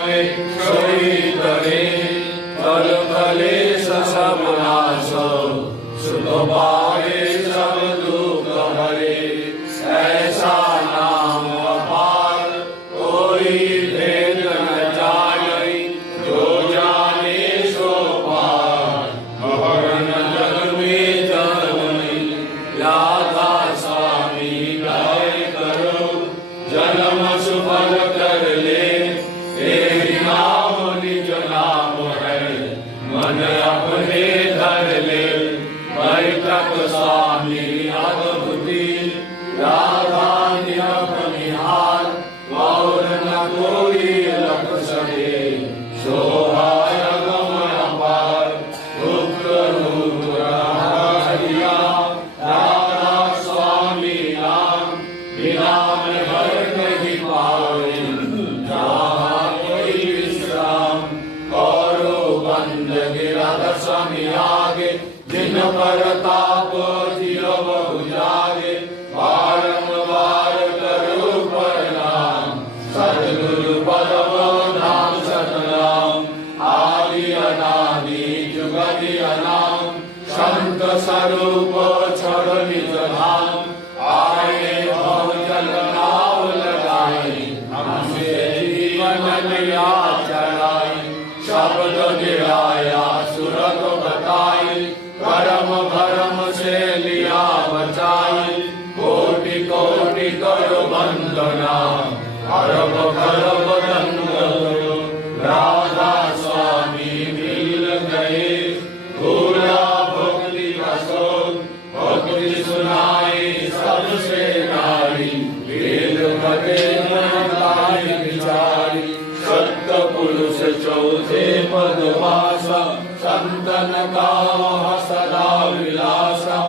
करे कल कलेश सब नाश सुख पावे सब दुख हरे ऐसा नाम अपार कोई भेद न जाने जो जाने सो पार मरण जग में जननी राधा स्वामी गाय करो जन्म सुफल कर ले नाम निज नाम है मन अपने धर ले बैठक स्वामी अद्भुति राधा निहार और न कोई लख सके सोहाय गमन पार रुद्र रूप हरिया राधा स्वामी नाम बिना में भर नहीं पावे राधा स्वामी आगे जिन पर ताप दियो बहु जागे बारंबार करो प्रणाम सद्गुरु पदम नाम सतनाम आदि अनादि जुगदि अनाम संत स्वरूप छोड़ निज धाम आए भव जल नाव लगाए हमसे जीवन लिया चढ़ाई शब्द गिराया सुरत बताई करम भरम से लिया बचाई कोटि कोटि करो वंदना अरब खरब दंड राधा स्वामी मिल गए भूला भक्ति रसो भक्ति सुनाई सबसे नारी वेद कटे विचारी सत्य पुरुष चौथे पदवासा संतन का